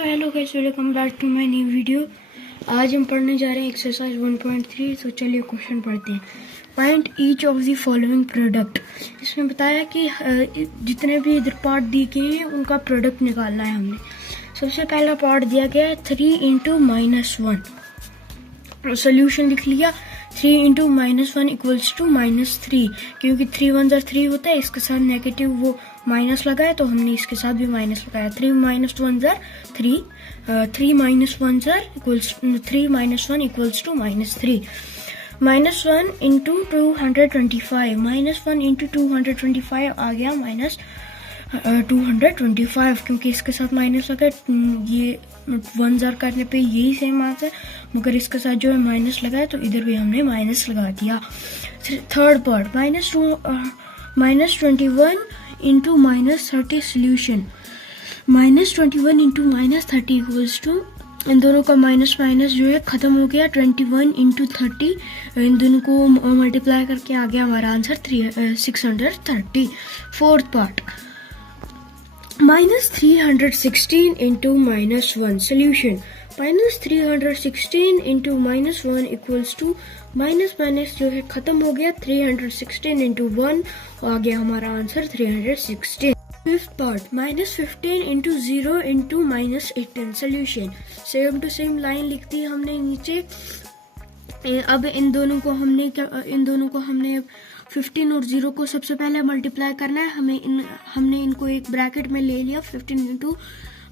So hello guys, welcome back to my new video. आज हम पढ़ने जा रहे हैं एक्सरसाइज 1.3। तो चलिए क्वेश्चन पढ़ते हैं। Find each of the following product. इसमें बताया कि जितने भी इधर पार्ट दिए गए हैं उनका प्रोडक्ट निकालना है हमने। सबसे पहला पार्ट दिया गया है 3 इंटू -1। सोल्यूशन लिख लिया 3 इंटू -1 इक्वल्स टू -3, क्योंकि 3 1 ज़र 3 होता है, इसके साथ नेगेटिव वो माइनस लगाया तो हमने इसके साथ भी माइनस लगाया। 3 - 1 ज़र 3, 3 - 1 ज़र equals 3 - 1 equals to -3। -1 into 225, -1 into 225 आ गया -225, क्योंकि इसके साथ माइनस लगा। ये 1 ज़र करने पे यही सेम आंसर, मगर इसके साथ जो है माइनस लगाया तो इधर भी हमने माइनस लगा दिया। Third part -21 into -30 solution. -21 into -30 equals to, इन दोनों का माइनस माइनस जो है खत्म हो गया। 21 इंटू 30, इन दोनों को मल्टीप्लाई करके आ गया हमारा answer 630। Fourth part -316 into -1 solution. -316 into -1 equals to minus minus जो है खत्म हो गया। 316 इंटू 1 आ गया हमारा answer 316। Fifth part -15 into 0 into -18 solution. Same to same line लिख दी हमने नीचे। अब इन दोनों को हमने 15 और 0 को सबसे पहले मल्टीप्लाई करना है। हमने इनको एक ब्रैकेट में ले लिया। 15 इंटू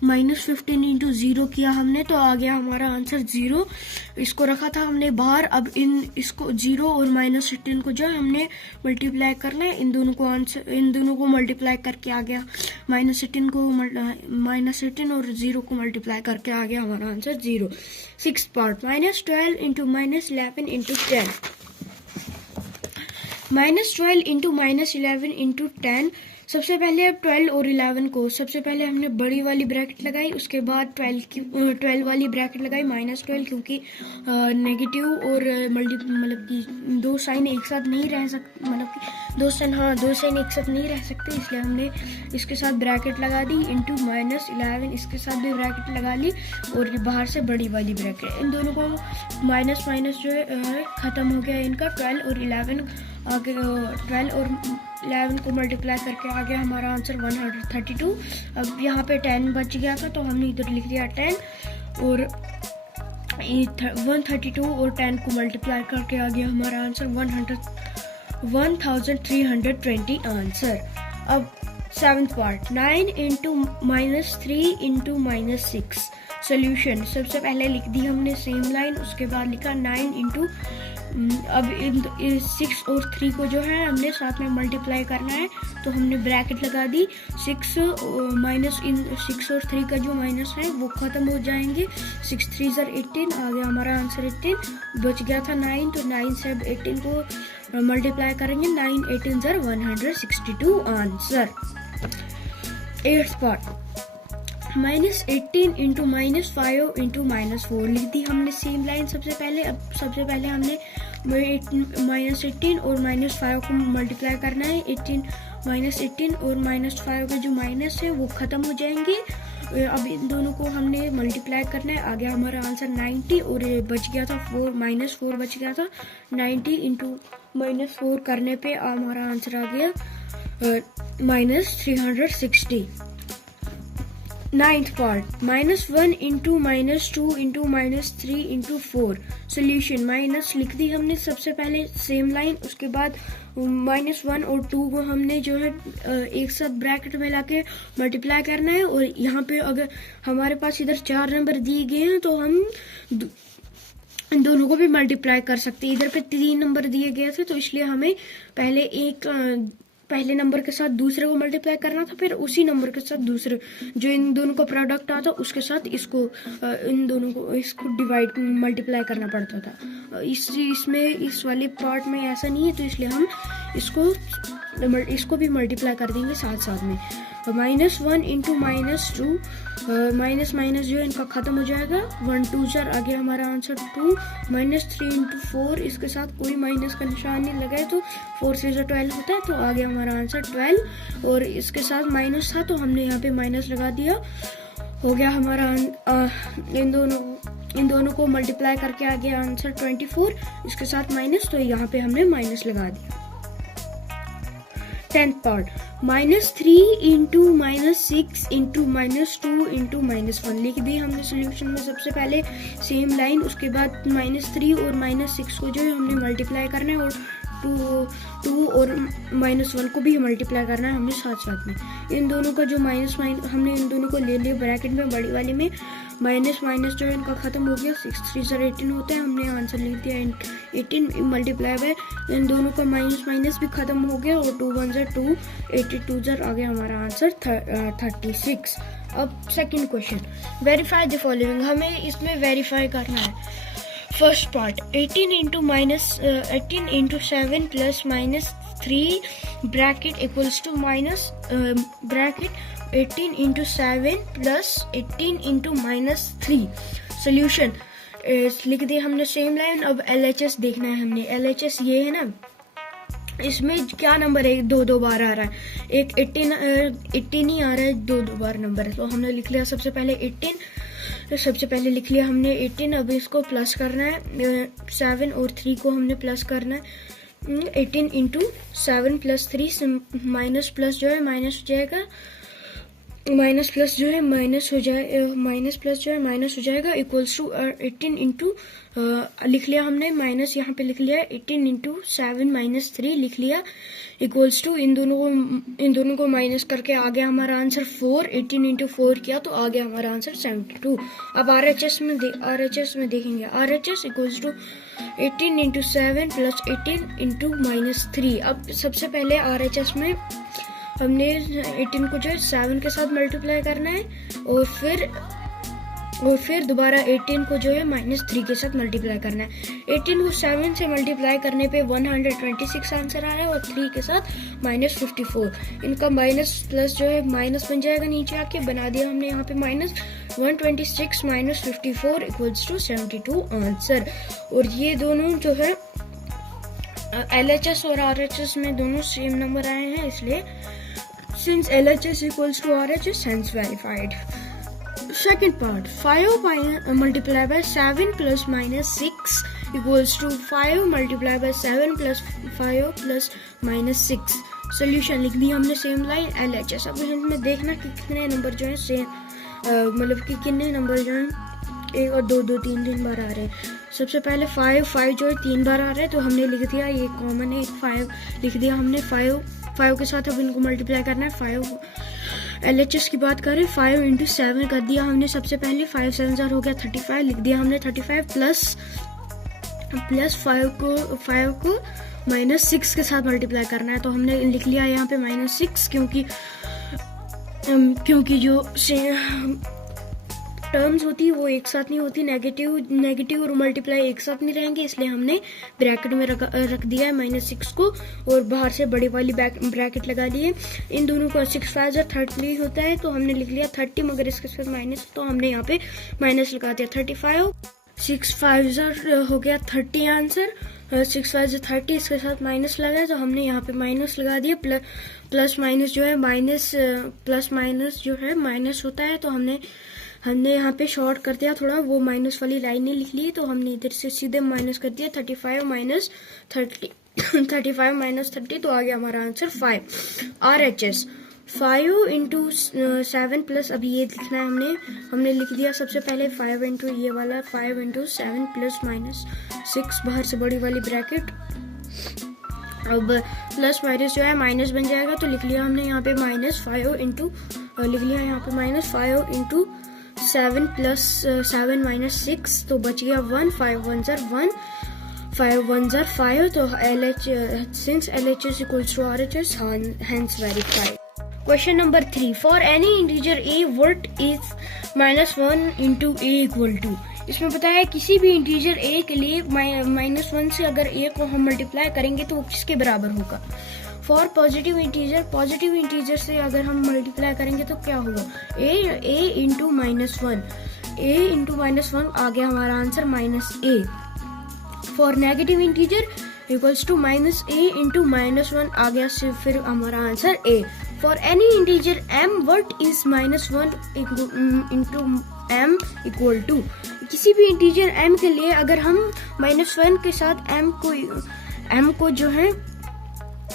-15 इंटू 0 किया हमने, तो आ गया हमारा आंसर 0। इसको रखा था हमने बाहर। अब इसको 0 और -18 को जो हमने मल्टीप्लाई करना है, इन दोनों को मल्टीप्लाई करके आ गया -18 और 0 को मल्टीप्लाई करके आ गया हमारा answer 0। Six part -12 into -11 into 10। -12 into -11 into 10। सबसे पहले अब 12 और 11 को सबसे पहले हमने बड़ी वाली ब्रैकेट लगाई, उसके बाद 12 वाली ब्रैकेट लगाई -12, क्योंकि नेगेटिव और मतलब कि दो साइन एक साथ नहीं रह सकते, मतलब कि दो साइन एक साथ नहीं रह सकते, इसलिए हमने इसके साथ ब्रैकेट लगा दी। इंटू -11 इसके साथ भी ब्रैकेट लगा ली, और ये बाहर से बड़ी वाली ब्रैकेट। इन दोनों को माइनस माइनस जो है ख़त्म हो गया इनका। 12 और 11 आगे 12 और 11 को मल्टीप्लाई करके आ गया हमारा आंसर 132। अब यहाँ पे 10 बच गया था, तो हमने इधर लिख दिया 10, और 132 और 10 को मल्टीप्लाई करके आ गया हमारा आंसर 1320 आंसर। अब seventh part 9 into -3 into -6 solution. सबसे पहले लिख दी हमने सेम लाइन, उसके बाद लिखा 9 इंटू, अब 6 और 3 को जो है हमने साथ में मल्टीप्लाई करना है, तो हमने ब्रैकेट लगा दी। 6 और 3 का जो माइनस है वो खत्म हो जाएंगे। 6 3 ज़र 18 आ गया हमारा आंसर 18। बच गया था 9, तो 9 से 18 को मल्टीप्लाई करेंगे। 9 18 ज़र 162 answer. Eighth part -18 into -5 into -4 लिख दी हमने सेम लाइन सबसे पहले। अब सबसे पहले हमने -18 और -5 को मल्टीप्लाई करना है। 18 और -5 का जो माइनस है वो खत्म हो जाएंगे। अब इन दोनों को हमने मल्टीप्लाई करना है। आ गया हमारा आंसर 90, और बच गया था -4 बच गया था। 90 इंटू -4 करने पे हमारा आंसर आ गया -360। Ninth part -1 into -2 into -3 into 4 solution. Minus लिख दी हमने सबसे पहले सेम लाइन, उसके बाद -1 और 2 को हमने जो है एक साथ ब्रैकेट में लाके मल्टीप्लाई करना है। और यहाँ पे अगर हमारे पास इधर 4 नंबर दिए गए हैं, तो हम इन दोनों को भी मल्टीप्लाई कर सकते हैं। इधर पे 3 नंबर दिए गए थे, तो इसलिए हमें पहले नंबर के साथ दूसरे को मल्टीप्लाई करना था, फिर उसी नंबर के साथ दूसरे जो इन दोनों का प्रोडक्ट आता उसके साथ इसको डिवाइड मल्टीप्लाई करना पड़ता था। इस वाले पार्ट में ऐसा नहीं है, तो इसलिए हम इसको भी मल्टीप्लाई कर देंगे साथ साथ में। -1 इंटू -2, माइनस माइनस जो है इनका खत्म हो जाएगा। 1 2 ज़र आ गया हमारा आंसर 2। -3 इंटू 4, इसके साथ कोई माइनस का निशान नहीं लगाए, तो 4 से 12 होता है, तो आ गया हमारा आंसर 12। और इसके साथ माइनस था, तो हमने यहाँ पे माइनस लगा दिया। हो गया हमारा इन दोनों को मल्टीप्लाई करके आ गया आंसर 24, इसके साथ माइनस, तो यहाँ पे हमने माइनस लगा दिया। 10th part, -3 into -6 into -2 into -1 लिख दी हमने सोल्यूशन में। सबसे पहले सेम लाइन, उसके बाद -3 और -6 को जो है हमने मल्टीप्लाई करना है, और 2 और -1 को भी मल्टीप्लाई करना है हमने साथ साथ में। इन दोनों का जो माइनस हमने इन दोनों को ले लिया ब्रैकेट में, बड़ी वाली में, माइनस जो है इनका खत्म हो गया। 6 3 18 होता है, हमने आंसर लिख दिया 18 मल्टीप्लाई बाय, इन दोनों का माइनस भी खत्म हो गया, और 2 1 2 82 आ गया हमारा आंसर 36। अब second question, verify the following, हमें इसमें वेरीफाई करना है। First part, 18 into 7 plus -3 bracket equals to minus bracket 18 into 7 plus 18 into -3। Solution लिख दिया हमने सेम लाइन। अब LHS देखना है हमने। LHS ये है ना, इसमें क्या नंबर है, दो बार आ रहा है, एक 18 ही आ रहा है, दो बार नंबर है, तो हमने लिख लिया सबसे पहले 18, सबसे पहले लिख लिया हमने 18। अब इसको प्लस करना है, 7 और 3 को हमने प्लस करना है। 18 इंटू 7 प्लस 3, माइनस प्लस जो है माइनस हो जाएगा, माइनस प्लस जो है माइनस हो जाए, माइनस प्लस जो है माइनस हो जाएगा, इक्वल्स टू 18 इंटू लिख लिया हमने माइनस, यहाँ पे लिख लिया 18 इंटू 7 -3 लिख लिया, इक्वल्स टू इन दोनों को माइनस करके आ गया हमारा आंसर 4। 18 इंटू 4 किया तो आ गया हमारा आंसर 72। अब RHS में देखेंगे, RHS equals to 18 into 7 plus 18 into -3। अब सबसे पहले RHS में हमने 18 को जो है 7 के साथ मल्टीप्लाई करना है, और फिर दोबारा 18 को जो है -3 के साथ मल्टीप्लाई करना है। 18 को 7 से मल्टीप्लाई करने पे 126 आंसर आ रहा है, और 3 के साथ -54। इनका माइनस प्लस जो है माइनस बन जाएगा, नीचे आके बना दिया हमने यहाँ पे माइनस। 126 -54 equals to 72 answer. और ये दोनों जो है LHS और RHS में दोनों सेम नंबर आए हैं, इसलिए since LHS equals to RHS, hence verified. Second part, 5 multiplied by 7 plus -6 equals to 5 multiplied by 7 plus 5 plus -6. Solution लिख दी हमने सेम लाइन LHS। अब हमें देखना कि कितने नंबर जो है सेम, मतलब कि कितने नंबर जो है 1 और 2 2 3 3 बार आ रहे हैं। सबसे पहले 5 जो है 3 बार आ रहे हैं, तो हमने लिख दिया, ये कॉमन है, 5 लिख दिया हमने। 5 के साथ अब इनको मल्टीप्लाई करना है। 5 LHS की बात करें, 5 इंटू 7 कर दिया हमने सबसे पहले, 5 7 हो गया 35 लिख दिया हमने 35 प्लस 5 को -6 के साथ मल्टीप्लाई करना है, तो हमने लिख लिया यहाँ पे -6, क्योंकि जो टर्म्स होती है वो एक साथ नहीं होती, नेगेटिव और मल्टीप्लाई एक साथ नहीं रहेंगे, इसलिए हमने ब्रैकेट में रख दिया है -6 को, और बाहर से बड़ी वाली ब्रैकेट लगा ली है। इन दोनों का 6 5 30 होता है, तो हमने लिख लिया 30, मगर इसके साथ माइनस, तो हमने यहाँ पे माइनस लगा दिया 35। 6 5 हो गया 30 आंसर। 6 5 30, इसके साथ माइनस लगा है, तो हमने यहाँ पे माइनस लगा दिया। प्लस माइनस जो है प्लस माइनस जो है माइनस होता है, तो हमने यहाँ पे शॉर्ट कर दिया थोड़ा, वो माइनस वाली लाइनें लिख ली, तो हमने इधर से सीधे माइनस कर दिया 35 माइनस 30 35 माइनस 30, तो आ गया हमारा आंसर 5। RHS 5 इंटू 7 प्लस, अभी ये लिखना है हमने लिख दिया सबसे पहले 5 इंटू ये वाला 5 इंटू 7 प्लस -6, बाहर से बड़ी वाली ब्रैकेट। अब प्लस माइनस जो है माइनस बन जाएगा, तो लिख लिया हमने यहाँ पे -5 इंटू लिख लिया यहाँ पे -5 इंटू 7 प्लस 7 -6, तो बच गया 1। 5 1 1 5 1 5, तो since LHS equals to RHS, hence verified. Question number 3. For any integer a, what is -1 into a equal to? इसमें पता है किसी भी इंटीजर a के लिए -1 से अगर a को हम मल्टीप्लाई करेंगे तो वो किसके बराबर होगा। फॉर पॉजिटिव इंटीजर से अगर हम मल्टीप्लाई करेंगे तो क्या होगा, a इंटू -1, a इंटू -1 आ गया हमारा answer -a। For negative integer equals to -a into -1 आ गया फिर हमारा answer a। For any integer m what is -1 into m equal to, किसी भी इंटीजर m के लिए अगर हम -1 के साथ m को जो है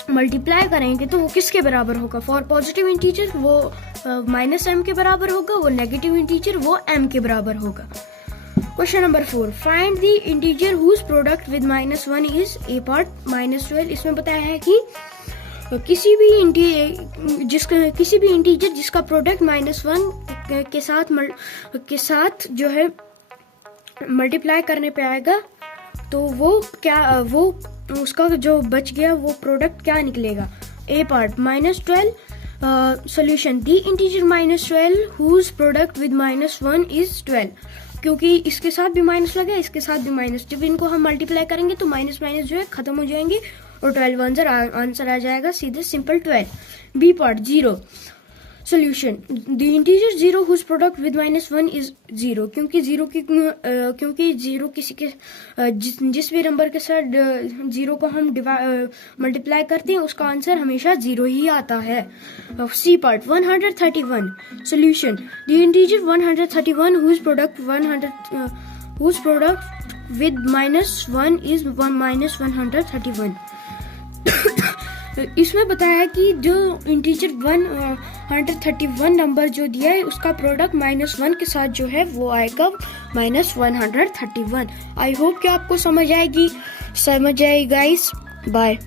मल्टीप्लाई करेंगे तो वो किसके बराबर होगा? फॉर पॉजिटिव इंटीजर वो -m के बराबर होगा, वो नेगेटिव इंटीजर वो m के बराबर होगा। Question number 4, find the integer whose product with -1 is a part -12। इसमें बताया है कि किसी भी इंटीजर जिसका प्रोडक्ट -1 के साथ जो है मल्टीप्लाई करने पे आएगा तो वो उसका जो बच गया वो प्रोडक्ट क्या निकलेगा? a part -12। Solution, the integer -12 whose product with -1 is 12, क्योंकि इसके साथ भी माइनस लगा, इसके साथ भी माइनस, जब इनको हम मल्टीप्लाई करेंगे तो माइनस माइनस जो है खत्म हो जाएंगे और 12 आंसर आ जाएगा सीधे simple 12। B part 0। Solution, the integer 0 whose product with -1 is 0, क्योंकि जीरो किसी के जिस भी नंबर के साथ 0 को हम मल्टीप्लाई करते हैं उसका आंसर हमेशा 0 ही आता है। C part 131। Solution, the integer 131 whose product with -1 is -131। इसमें बताया है कि जो इंटीजर 131 नंबर जो दिया है उसका प्रोडक्ट -1 के साथ जो है वो आएगा -131। आई होप कि आपको समझ आएगी गाइस। बाय।